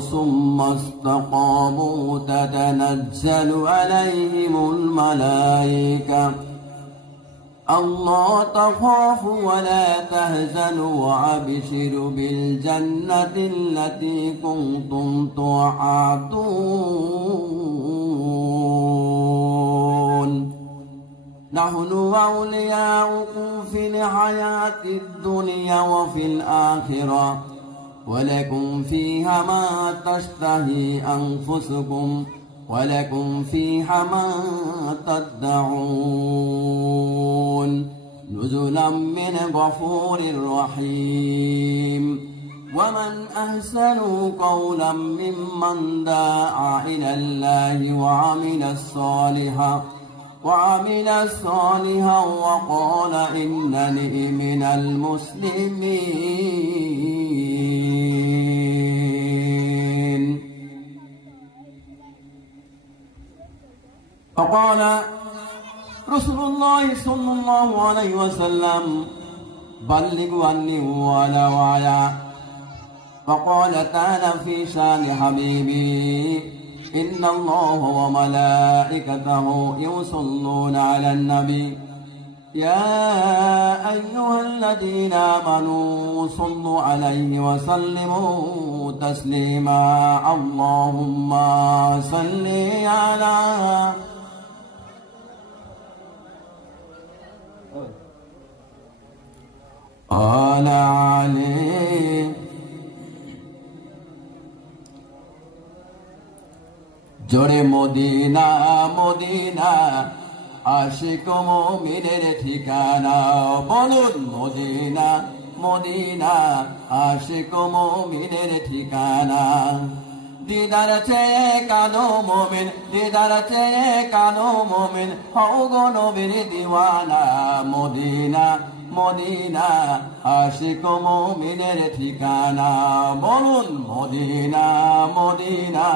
ثم استقاموا تتنزل عليهم الملائكة. الله تخافوا ولا تهزنوا وابشروا بالجنة التي كنتم توعدون. نحن أولياؤكم في الحياة الدنيا وفي الآخرة. ولكم فيها ما تشتهي أنفسكم ولكم فيها ما تدعون نزلا من غفور رحيم ومن أحسن قولا ممن دعا إلى الله وعمل الصالحا وعمل صالحا وقال إنني من المسلمين. فقال رسول الله صلى الله عليه وسلم بلغوا عني ولا وعيا فقال تعالى في شان حبيبي إن الله وملائكته يصلون على النبي. يا أيها الذين آمنوا صلوا عليه وسلموا تسليما. اللهم صل على على علي জোরে Medina Medina Ashiq মুমিনের ঠিকানা বলুন মদিনা মদিনা আশিক মুমিনের ঠিকানা দিদার চেয়ে কানো মোমিন দিদার চেয়ে কানো মোমিন হও গো নবীর দিওয়ানা মদিনা মদিনা, আশিক মুমিনের ঠিকানা। বলুন, মদিনা মদিনা,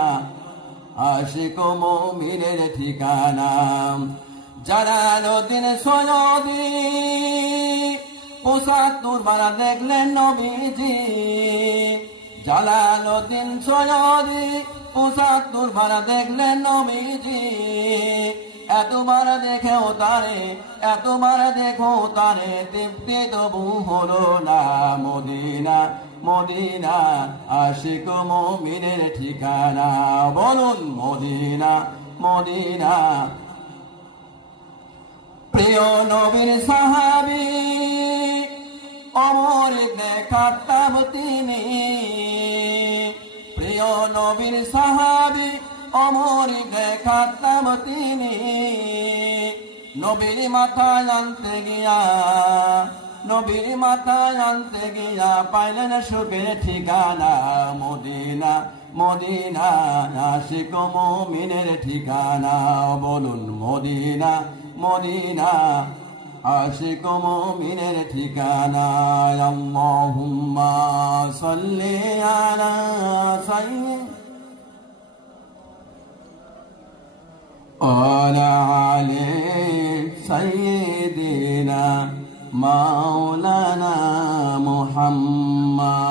আশিক মুমিনের ঠিকানা। জালালুদ্দিন সৈয়দি পঁচাত্তর বারা দেখলেন নবীজি। জালালুদ্দিন সৈয়দি পঁচাত্তর বারা দেখলেন নবীজি। এতবার দেখেও তারে এতবার দেখো তারে, তৃপ্তি তবু হলো না মদিনা মদিনা, আশিক মুমিনের ঠিকানা। বলুন মদিনা মদিনা। প্রিয় নবীর সাহাবি, অমর দেখাতাম তিনি। প্রিয় নবীর সাহাবি অমর দেখাতাম তিনি। নবীর মাথায় আনতে গিয়া, নবীর মাথায় আনতে গিয়া পাইলেন সুখের ঠিকানা মদিনা। মদিনা আশিক মুমিনের ঠিকানা, বলুন মদিনা মদিনা আশিক মুমিনের ঠিকানা। আল্লাহুম্মা সাল্লি আলা সাইয়্যিদ। وعلى علي سيدنا مولانا محمد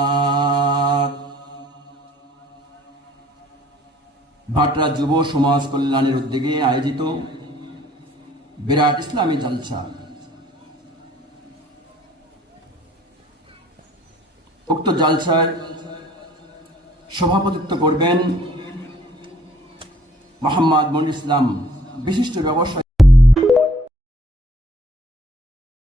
ভাটরা যুব সমাজ কল্যাণের উদ্যোগে আয়োজিত বিরাট ইসলামী জলসা উক্ত জলসায় সভাপতিত্ব করবেন মোহাম্মদ মনির ইসলাম বিশিষ্ট ব্যবসায়ী